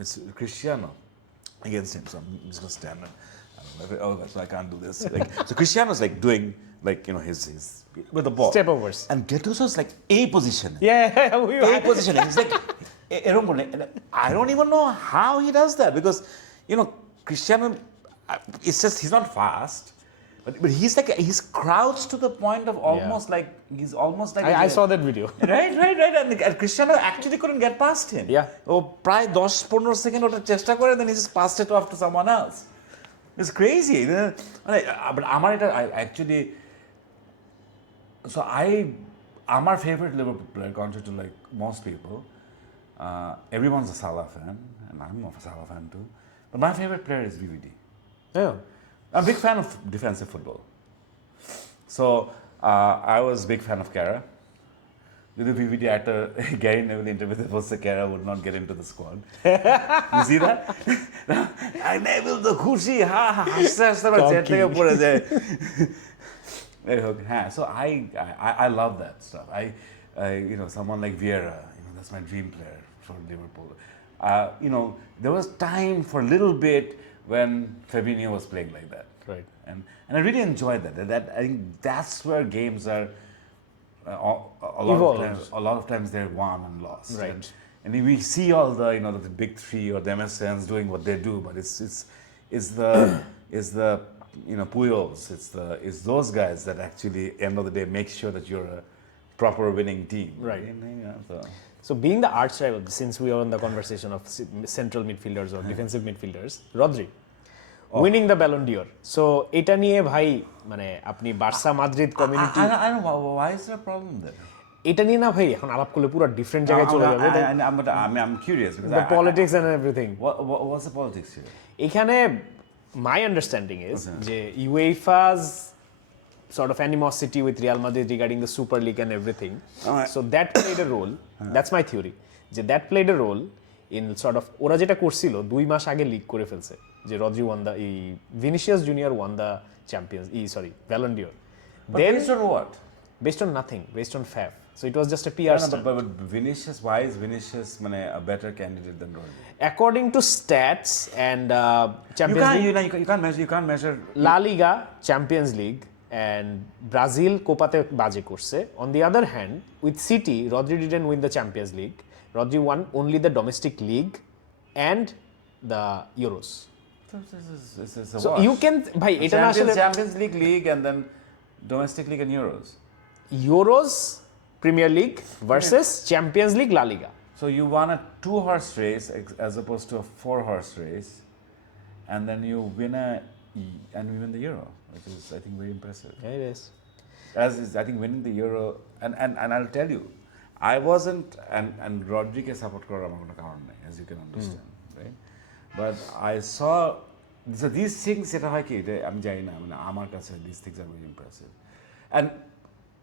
it's Cristiano against him, so I'm just gonna stand and I can't do this. So Cristiano's doing his with the ball step overs, and Gattuso's A position. Yeah, A position. He's I don't even know how he does that because Cristiano, it's just he's not fast. But he's crouched to the point of almost he's almost like I saw that video. Right. And Cristiano actually couldn't get past him. Yeah. প্রায় 10-15 second ওটা চেষ্টা করে then he just passed it off to someone else. It's crazy. But আমার এটা actually আমার favorite Liverpool player, contrary to most people, everyone's a Salah fan and I'm a Salah fan too. But my favorite player is VVD. Yeah. I'm a big fan of defensive football. So I was a big fan of Kara. With the VVD actor, Gary Neville interviewed was Kara would not get into the squad. You see that? Neville the Khushi, হাসতে আমার chair থেকে পড়ে যায়। So I love that stuff. Someone like Vieira, that's my dream player for Liverpool. There was time for a little bit when Fabinho was playing like that. Right. And I really enjoyed that. I think that's where games are a lot of times they're won and lost. Right. And we see all the big three or the MSNs doing what they do, but it's the Puyols, it's those guys that actually end of the day make sure that you're a proper winning team. Right. So being the arch rival, since we are on the conversation of central midfielders or defensive midfielders, Rodri winning the Ballon d'Or. So এটা নিয়ে ভাই মানে আপনি Barca Madrid community I don't know why is there a problem there? এটা নিয়ে না ভাই এখন আলাপ করলে পুরো ডিফারেন্ট জায়গায় চলে যাবে। I'm curious because the politics and everything. What's the politics here? এখানে my understanding is যে UEFA's sort of animosity with Real Madrid regarding the Super League and everything. So that played a role. That's my theory. যে that played a role in sort of ওরা যেটা করছিল 2 মাস আগে league করে ফেলছে যে Rodri one the Vinicius junior one the champions Ballon d'Or. Then based on what? Based on nothing, based on FAF. So it was just a PR No, stunt. but Vinicius, why is Vinicius a better candidate than Rodri? According to stats and Champions League, You can't measure. La Liga, Champions League and Brazil কোপাতে বাজে করছে. On the other hand, with City, Rodri didn't win the Champions League. Rodri won only the domestic league and the Euros. This is a So wash. you can bhai এটা না আসলে Champions League and then domestic league and Euros. Euros Premier League versus Champions League La Liga. So you won a 2-horse race as opposed to a 4-horse race, and then you win the Euro, which is I think very impressive. Yeah, it is. As is, I think winning the Euro, and I'll tell you, I wasn't and Rodrigue support করার আমার কোনো কারণ নেই, as you can understand, right? But I saw so these things যেটা হয় কি এটা আমি জানি না মানে আমার কাছে these things are very impressive, and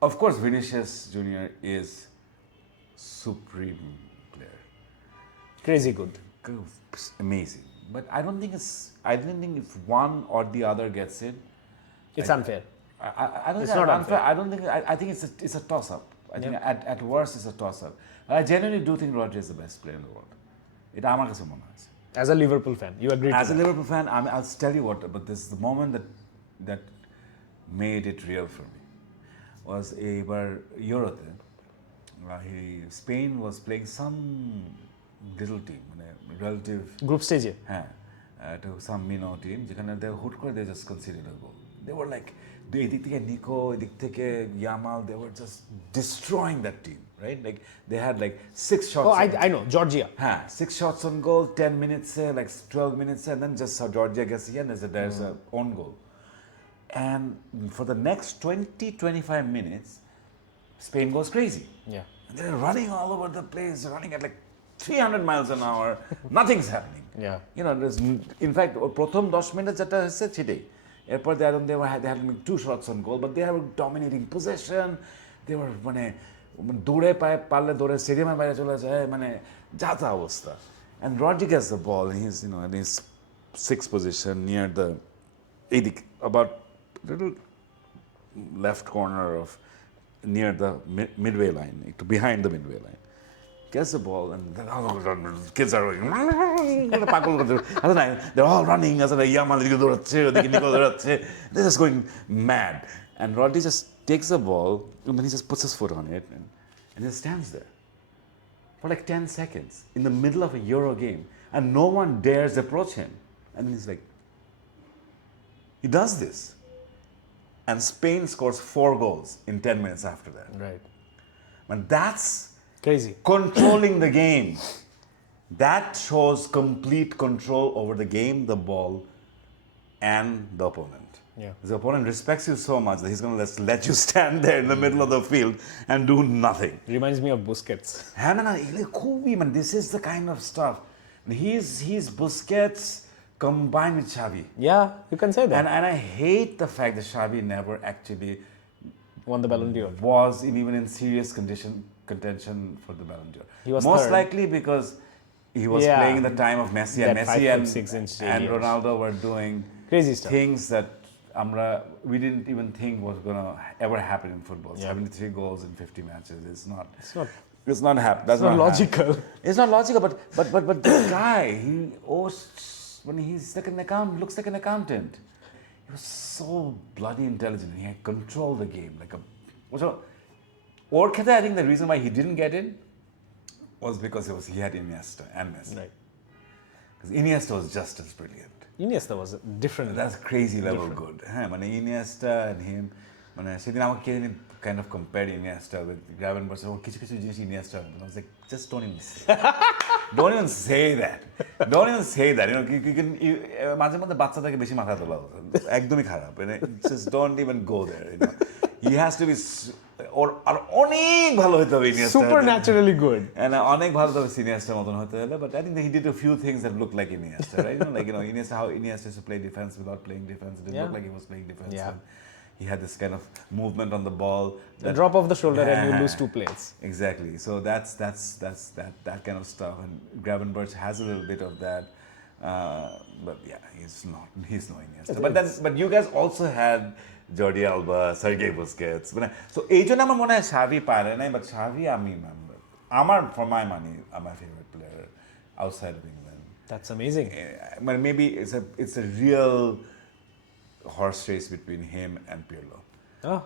of course Vinicius Junior is supreme player. Crazy good. Amazing. But I don't think if one or the other gets it, It's unfair. I don't It's think not unfair. I don't think. I think it's a toss up. I think at worst it's a toss up. I genuinely do think Rodri is the best player in the world. It আমার কাছে মনে হয়. As a Liverpool fan, you agree As to a that? Liverpool fan, I'll tell you what. But this is the moment that made it real for me. Was এবার ইউরোতে Spain was playing some little team, মানে relative. Group stage. হ্যাঁ to some minnow team যেখানে হুট করে they just conceded a goal. They were like এদিক থেকে নিকো এদিক থেকে Yamal, they were just destroying that team, right? Like they had like 6 shots. Oh, I know, Georgia. হ্যাঁ 6 shots on goal, 10 minutes like 12 minutes and then just Georgia gets again there's a own goal. And for the next 20-25 minutes Spain goes crazy. Yeah. And they're running all over the place, running at like 300 miles an hour. Nothing's happening. Yeah. You know, in fact, প্রথম 10 minutes যেটা হচ্ছে সেটাই। এরপর they had 2 shots on goal, but they were dominating possession. They were মানে দৌড়ে পারলে দৌড়ে স্টেডিয়ামের বাইরে চলে যায় মানে যা তা অবস্থা। And Rodri gets the ball. He's in his 6th position near the about little left corner of near the midway line, behind the midway line. Gets the ball and kids are going, they're all running. They're just going mad. And Rodri just takes the ball and then he just puts his foot on it and just stands there for like 10 seconds in the middle of a Euro game and no one dares approach him. And then he's like, he does this. And Spain scores 4 goals in 10 minutes after that. Right. And that's Crazy. controlling the game. That shows complete control over the game, the ball, and the opponent. Yeah. The opponent respects you so much that he's going to let you stand there in the middle of the field and do nothing. Reminds me of Busquets. This is the kind of stuff. He's Busquets combined with Xavi. Yeah, you can say that. And I hate the fact that Xavi never actually Won the Ballon d'Or. was even in serious contention for the Ballon d'Or. He was most third. likely because he was Yeah. playing in the time of Messi, and That Messi 5'6" and stadiums. Ronaldo were doing Crazy stuff. things that we didn't even think was gonna ever happen in football. Yeah. 73 goals in 50 matches. It's not That's not not logical. It's not logical, but the guy, when he's like looks like an accountant. He was so bloody intelligent. He had controlled the game like a. So, Orketa, I think the reason why he didn't get in was because he had Iniesta and Messi. Right. Because Iniesta was just as brilliant. Iniesta was different. That's crazy level good. হ্যাঁ মানে Iniesta and him মানে সেদিন আমাকে kind of compared Iniesta with Gravenberch. কিছু জিনিস Iniesta and I was like, just don't even say don't even say that. Don't even say that. You know, মাঝে মধ্যে বাচ্চাদেরকে বেশি মাথা তোলা একদমই খারাপ. Just don't even go there. You know, he has to be আর অনেক ভালো হতে হবে Iniesta. Supernaturally good. And অনেক ভালো হবে Iniesta মতন হতে হলে, but I think that he did a few things that looked like Iniesta, right? Iniesta, how Iniesta used to play defense without playing defense. It didn't look like he was playing defense. Yeah. And he had this kind of movement on the ball. A drop of the shoulder and you lose 2 plays. Exactly. So that's that kind of stuff. And Gravenberch has a little bit of that. But yeah, he's no Iniesta. But you guys also had Jordi Alba, Sergei Busquets. So এই জন্য আমার মনে হয় Xavi পারে নাই, but Xavi for my money, my favorite player outside of England. That's amazing. But maybe it's a real horse race between him and Pirlo. Oh,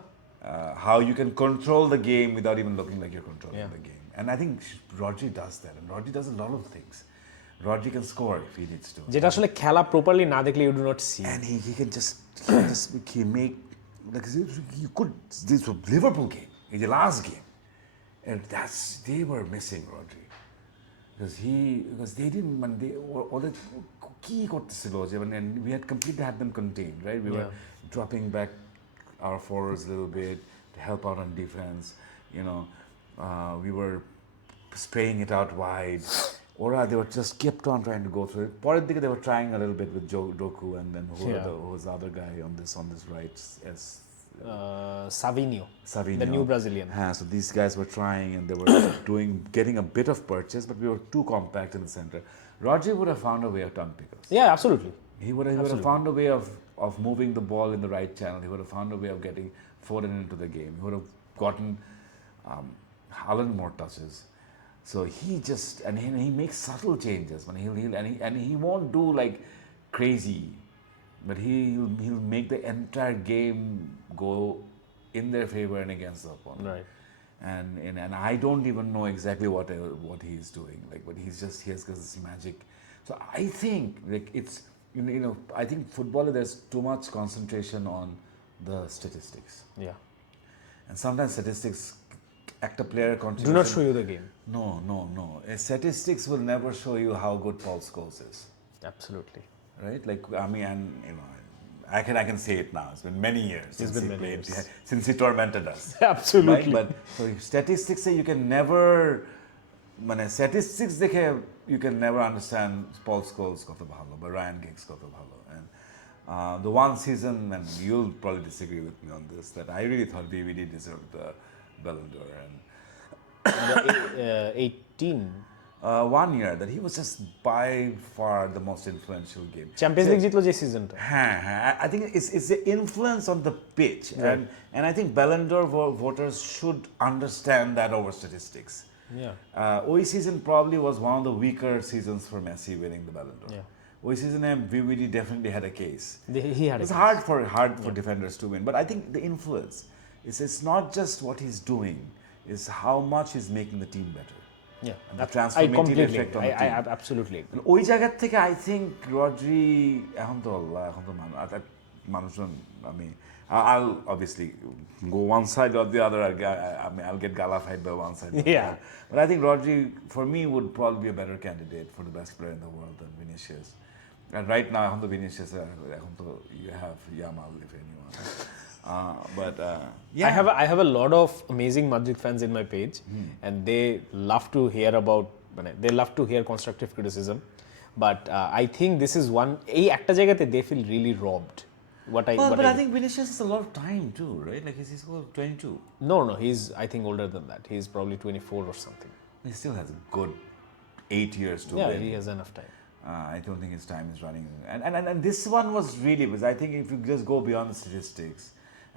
How you can control the game without even looking like you're controlling Yeah. the game. And I think Rodri does that. And Rodri does a lot of things. Rodri can score if he needs to. যেটা আসলে খেলা properly না দেখলে you do not see. And he can just he make like he could this was Liverpool game, in the last game. And they were missing Rodri. Because they didn't when they ওদের কি করতেছিল যে মানে we had completely had them contained, right? We were dropping back our forwards a little bit to help out on defense, you know. We were spraying it out wide. They were just kept on trying to go through it. পরের দিকে they were trying a little bit with Doku and then who was the other guy on this right as Savinho, the new Brazilian. So these guys were trying and they were getting a bit of purchase, but we were too compact in the center. Rodri would have found a way of unpick us. Yeah, absolutely. He would have found a way of moving the ball in the right channel. He would have found a way of getting Foden into the game. He would have gotten Haaland more touches. So he just and he makes subtle changes. When he won't do like crazy, but he'll make the entire game go in their favor and against the opponent. Right. And I don't even know exactly what he's doing. Like, but he has this magic. So I think like it's you know I think football there's too much concentration on the statistics. Yeah. And sometimes statistics act a player contribution. Do not show you the game. No. Statistics will never show you how good Paul Scholes is. Absolutely. Right? Like, I mean, and you know, I can say it now. It's been many years since he tormented us. Absolutely. Right? But so statistics say you can never, statistics দেখে you can never understand Paul Scholes কত ভালো বা Ryan Giggs কত ভালো. And the one season, and you'll probably disagree with me on this, that I really thought BVD deserved the Ballon d'Or. And 18. 1 year that he was just by far the most influential game. Champions League জিতলো যে সিজনটা। I think it's the influence on the pitch, and I think Ballon d'Or voters should understand that over statistics. Yeah. ওই season probably was one of the weaker seasons for Messi winning the Ballon d'Or. Yeah. ওই season VVD definitely had a case. He had It's hard for defenders to win, but I think the influence it's not just what he's doing, it's how much he's making the team better. Yeah, the I transformative completely effect on the I team. absolutely agree. ওই জায়গা থেকে I think Rodri এখন তো মানুষজন I'll obviously go one side or the other. I'll get gala-fied by one side. Yeah. But I think Rodri, for me, would probably be a better candidate for the best player in the world than Vinicius. And right now, এখন তো Vinicius, এখন তো you have Yamal if anyone. Yeah. I have a lot of amazing Madrid fans in my page, and they love to hear constructive criticism. But I think this is one. এই একটা জায়গাতে they feel really robbed. But I think Vinicius has a lot of time too, right? Like he's 22. No, he's I think older than that. He's probably 24 or something. He still has a good 8 years to Yeah, win. he has enough time. I don't think his time is running. And this one was really, because I think if you just go beyond the statistics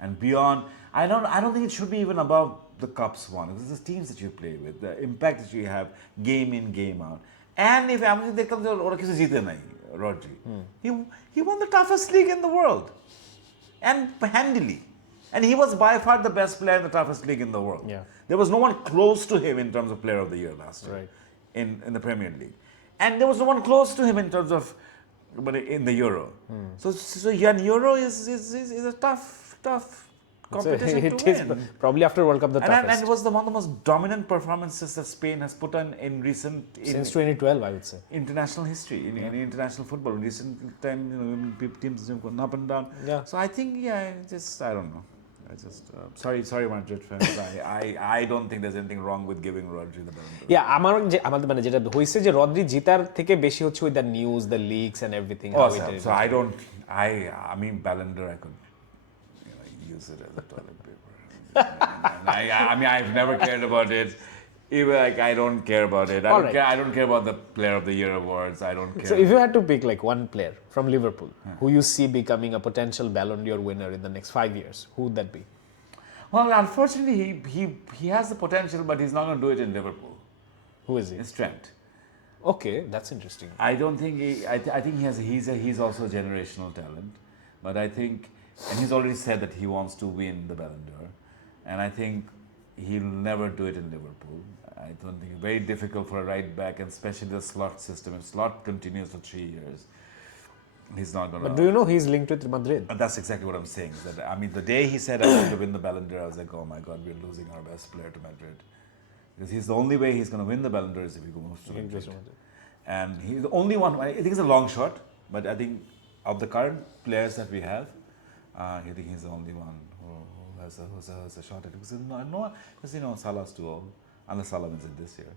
and beyond, I don't think it should be even above the Cups one. It's the teams that you play with, the impact that you have game in, game out. And if they come to Rodri, he won the toughest league in the world. And handily. And he was by far the best player in the toughest league in the world. Yeah. There was no one close to him in terms of player of the year last year Right. in the Premier League. And there was no one close to him in terms of in the Euro. So Euro is a tough competition It to is win. probably after World Cup the toughest. And it was one of the most dominant performances that Spain has put on in recent Since 2012, I would say. international history in international football. In recent time, teams have gone up and down. Yeah. So I think I don't know. Sorry, Madrid fans. I don't think there's anything wrong with giving Rodri the Ballon d'Or. আমাদের যেটা হয়েছে যে Rodri জিতার থেকে বেশি হচ্ছে with the news, the leaks and everything. So I mean Ballon d'Or I could use it as a toilet paper. I mean I've never cared about it. Even like I don't care about it. All right. I don't care about the Player of the Year awards. I don't care. So if you had to pick like one player from Liverpool who you see becoming a potential Ballon d'Or winner in the next 5 years, who would that be? Well, unfortunately, he has the potential, but he's not going to do it in Liverpool. Who is he? It's Trent. Okay, that's interesting. I don't think I think he's also a generational talent, but I think, and he's already said that he wants to win the Ballon d'Or, and I think he'll never do it in Liverpool. I don't think very difficult for a right back, and especially the slot system. If slot continues for 3 years, he's not going to. But do you know he's linked with Madrid? That's exactly what I'm saying. Is that I mean, the day he said I want to win the Ballon d'Or, I was like, oh my God, we're losing our best player to Madrid. Because he's the only way he's going to win the Ballon d'Or is if he goes to Madrid. And he's the only one. I think it's a long shot, but I think of the current players that we have, I think he's the only one who has a shot at it. Because Salah's too old, unless Salah wins it this year.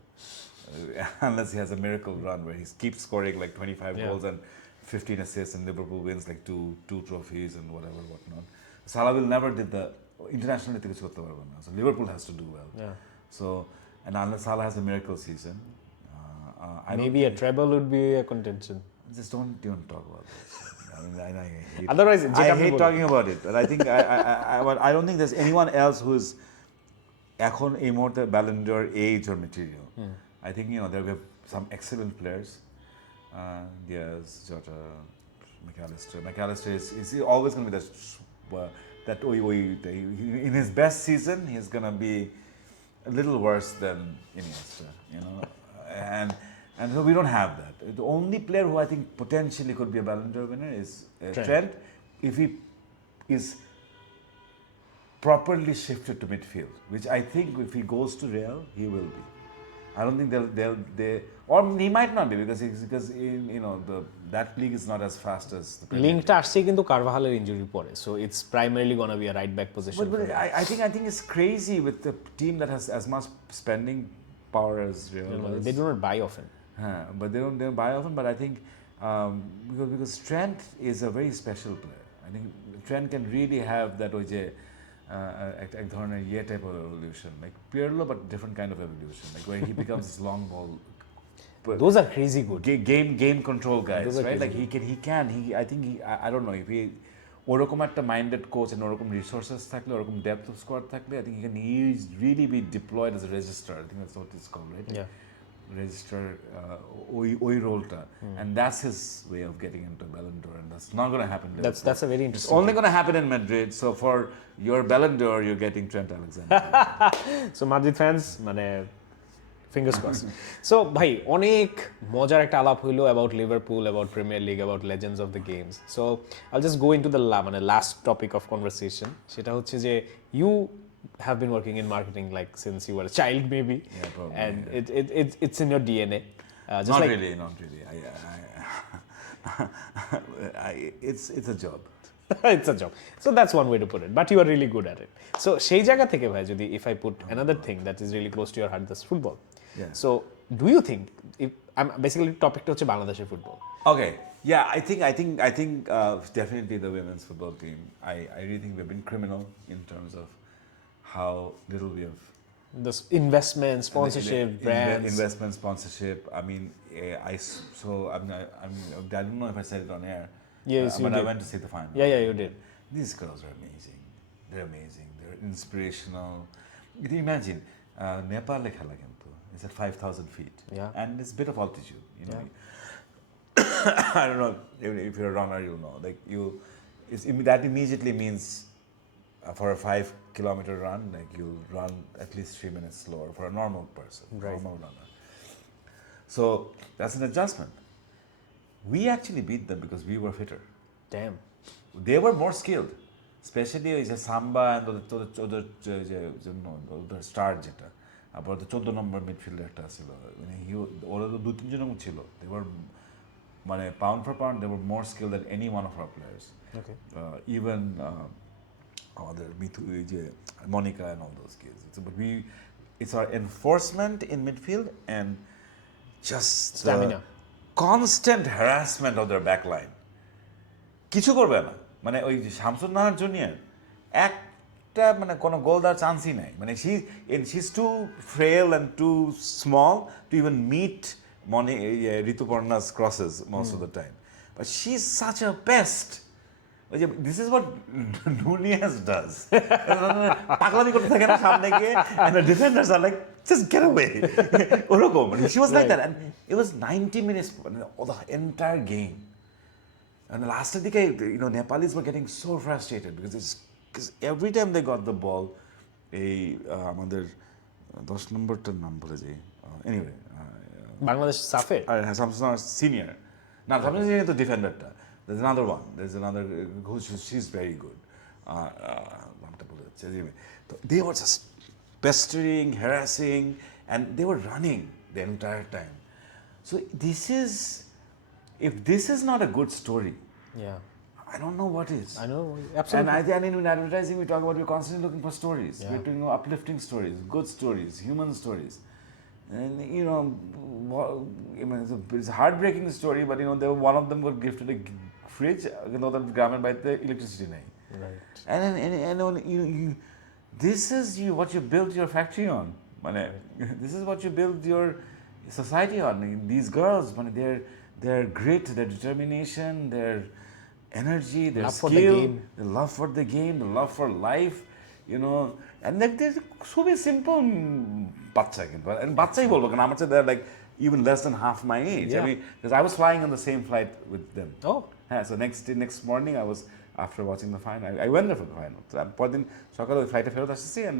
Unless he has a miracle run where he keeps scoring like 25 goals and 15 assists, and Liverpool wins like two trophies and whatnot. Salah will never did the international. So Liverpool has to do well. Yeah. So, and unless Salah has a miracle season, maybe a treble would be a contention. Just don't even talk about this. I mean, I hate. Otherwise, I hate talking about it. But I think I don't think there's anyone else who's এখন এই মুহূর্তে Ballon d'Or age or material. I think there we have some excellent players. Diaz, Jota, McAllister. McAllister is always going to be that in his best season he's going to be a little worse than Iniesta, and so we don't have that. The only player who I think potentially could be a Ballon d'Or winner is Trent, if he is properly shifted to midfield, which I think if he goes to Real, he will be. I don't think they or he might not be because that league is not as fast as the Premier League. লিঙ্কটা আসছে কিন্তু কারভাহালের injury পরে, so it's primarily going to be a right back position. But I think it's crazy with the team that has as much spending power as Real. They do not buy often. But they don't buy often. But I think because Trent is a very special player. I think Trent can really have that এক ধরনের type of evolution, like Pirlo, but different kind of evolution, like where he becomes this long ball. Those are crazy good. Game control guys, right? Like I think I don't know if he ওরকম একটা minded coach and ওরকম resources থাকলে ওরকম depth of squad থাকলে I think he can really be deployed as a registrar. I think that's what it's called, right? Yeah. Register ওই রোলটা, and that's his way of getting into Ballon d'Or, and that's not going to happen. That's a very It's interesting. only going to happen in Madrid. So for your Ballon d'Or, you're getting Trent Alexander. So Madrid fans, মানে fingers crossed. So ভাই অনেক মজার একটা আলাপ হইলো about Liverpool, about Premier League, about legends of the games. So I'll just go into the last topic of conversation. সেটা হচ্ছে যে you have been working in marketing like since you were a child maybe. Yeah, probably. And it's in your DNA. Not really. It's a job. It's a job. So that's one way to put it. But you are really good at it. So সেই জায়গা থেকে ভাই যদি if I put another thing that is really close to your heart, that's football. Yeah. So do you think if I'm basically topic টা হচ্ছে বাংলাদেশের football. Okay. Yeah, I think definitely the women's football team. I really think we've been criminal in terms of how little we have. The investment, sponsorship, brands. Investment, sponsorship. I mean, I don't know if I said it on air. Yes, you but did. I went to see the final. Yeah, you did. These girls are amazing. They're amazing. They're inspirational. Can you imagine? Nepal khala kintu. It's at 5,000 feet. Yeah. And it's a bit of altitude. I don't know if you're a runner, you'll know. Like that immediately means for a 5-kilometer run, like you'll run at least 3 minutes slower for a normal person, normal runner. So that's an adjustment. We actually beat them because we were fitter. Damn. They were more skilled, especially Samba and the star যেটা আবার 14 নম্বর midfielder একটা ছিল, মানে ওরা তো 2-3 জন ছিল, they were মানে pound for pound they were more skilled than any one of our players. Okay. Even আমাদের Mithu Monica and all those kids. But it's our enforcement in midfield and just stamina. Constant harassment of their back line. কিছু করবে না, মানে ওই যে Shamsun Nahar junior একটা মানে কোনো গোল দেওয়ার চান্সই নাই মানে she's too frail and too small to even meet ঋতুপর্ণা's crosses most of the time but she's such a pest ওই যে this is what Nunez does পাগলামি করতে থাকে না সামনে গিয়ে and the defenders are like just get away ওরকম she was like that and it was 90 minutes the entire game and the last দিকে Nepalis were getting so frustrated because every time they got the ball এই আমাদের 10 নম্বরটার নাম ভুলে যাই anyway Bangladesh সাফে Samson senior না Samson senior তো ডিফেন্ডারটা there's another one there's another she's very good নামটা ভুলে যাচ্ছে they were just pestering harassing and they were running the entire time so if this is not a good story I don't know what is. I know, absolutely. And in advertising, we talk about we're constantly looking for stories. Yeah. We're doing uplifting stories, good stories, human stories. And, it's a heartbreaking story, but, one of them got gifted a fridge, the garment by the electricity. Right. And this is what you build your factory on. This is what you build your society on. These girls, they're grit, their determination, their energy, their love skill, the love for the game, the love for life, and they're so simple বাচ্চা কিন্তু and বাচ্চাই বলবো কারণ আমার they're like even less than half my age. I mean, because I was flying on the same flight with them. Oh. Yeah, so next morning I was after watching the final. I went there for the final. So পরদিন সকালে ওই ফ্লাইটে ফেরত আসছি and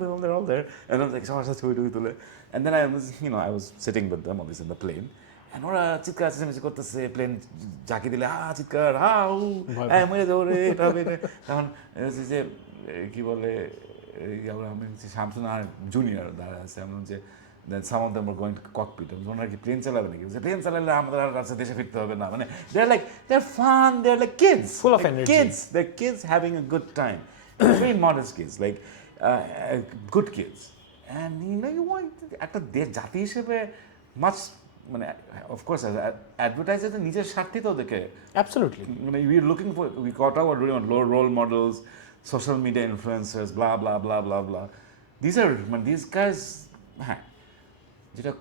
they're all there and I was like সবার সাথে ছবি তুলে and then I was sitting with them obviously in the plane. And ওরা চিৎকার চেঁচামেচি করতেছে প্লেন ঝাঁকি দিলে চিৎকার মরে যাবো রে তখন যে কি বলে আমি শামসুন আর জুনিয়র দাঁড়া আছে আমি যে some of them were going to cockpit ওনারা কি প্লেন চালাবে নাকি প্লেন চালালে আমাদের আর কাছে দেশে ফিরতে হবে না they're fun they're like kids full of energy they're kids having a good time very modest kids like good kids and you want একটা জাতি হিসেবে much of course as advertisers নিজের স্বার্থই তো দেখে absolutely we're looking for we got our role models social media influencers blah blah blah blah blah these guys যেটা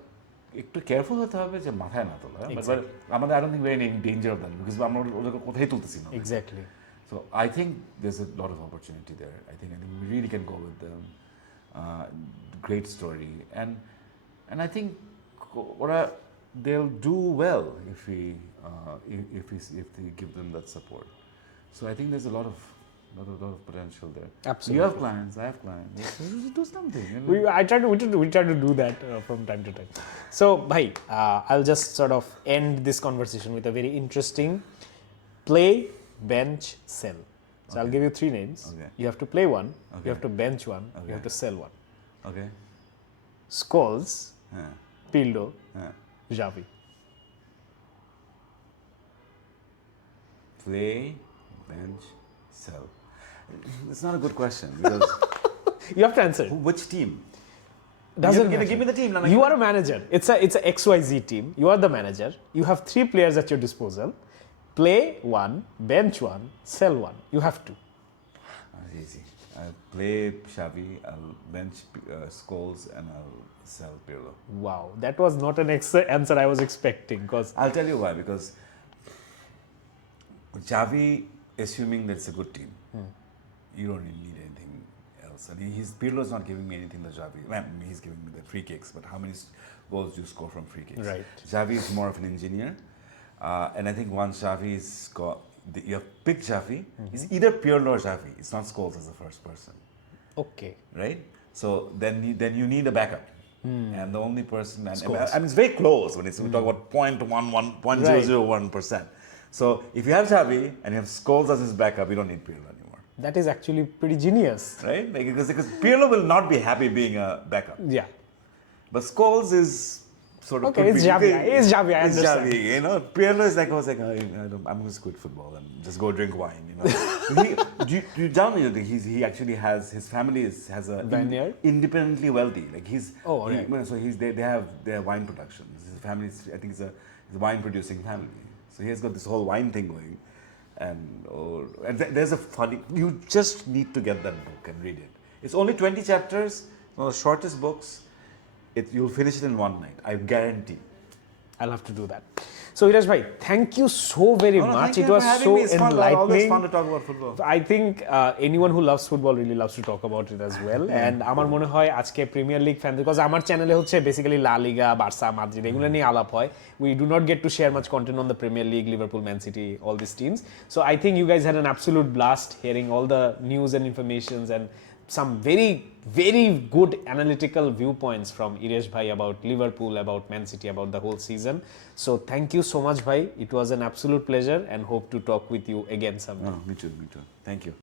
একটু careful হতে হবে যে মাথায় না তোলা but আমাদের I don't think we're in danger of that because আমরা ওদেরকে কোথায় তুলতেছি না exactly so I think there's a lot of opportunity there I think we really can go with them great story and I think they'll do well if we give them that support. So I think there's a lot of potential there. Absolutely. You have clients, I have clients. We do something. We try to do that from time to time. So, bhai, I'll just sort of end this conversation with a very interesting play, bench, sell. So I'll give you 3 names. Okay. You have to play one. Okay. You have to bench one. Okay. You have to sell one. Okay. Scholes, Pildo, Javi. Play, bench, sell. It's not a good question because you have to answer. Which team? Doesn't matter. Give me the team. You are a manager. It's a XYZ team. You are the manager. You have 3 players at your disposal. Play one, bench one, sell one. You have to. That's easy. I'll play Xavi, I'll bench Scholes, and I'll sell Pirlo. Wow, that was not an answer I was expecting. Because I'll tell you why. Because Xavi, assuming that it's a good team, you don't really need anything else. I mean, Pirlo's not giving me anything that Xavi. Well, he's giving me the free kicks, but how many goals do you score from free kicks? Right. Xavi is more of an engineer, and I think once Xavi's got. You have picked Xavi. It's either Pirlo or Xavi. It's not Scholes as the first person. Okay. Right? So then you need a backup. And the only person... I mean, it's very close when we talk about 0.0001%. So if you have Xavi and you have Scholes as his backup, you don't need Pirlo anymore. That is actually pretty genius. Right? Because Pirlo will not be happy being a backup. Yeah. But Scholes is... Sort of okay, it's Xavi. It's Xavi, I understand. Xavi, Pirlo is like, I'm going to quit football and just go drink wine, you tell me that he actually has, his family has a independently wealthy. Like so they have wine production. His family, I think, is a wine producing family. So he has got this whole wine thing going. and there's a funny. You just need to get that book and read it. It's only 20 chapters. One of the shortest books. You'll finish it in one night. I guarantee. I'll have to do that. So Iresh bhai, thank you so very much. Thank you It was for having so me. It's fun. Always enlightening. fun to talk about football. I think anyone who loves football really loves to talk about it as well. And আমার মনে হয় আজকে premier league fan because আমার চ্যানেলে হচ্ছে basically লা লিগা Barca Madrid এগুলো নিয়ে আলাপ হয় we do not get to share much content on the Premier League, Liverpool, Man City, all these teams. So I think you guys had an absolute blast hearing all the news and informations and some very, very good analytical viewpoints from Iresh bhai about Liverpool, about Man City, about the whole season. So thank you so much bhai. It was an absolute pleasure and hope to talk with you again someday. Me too. Thank you.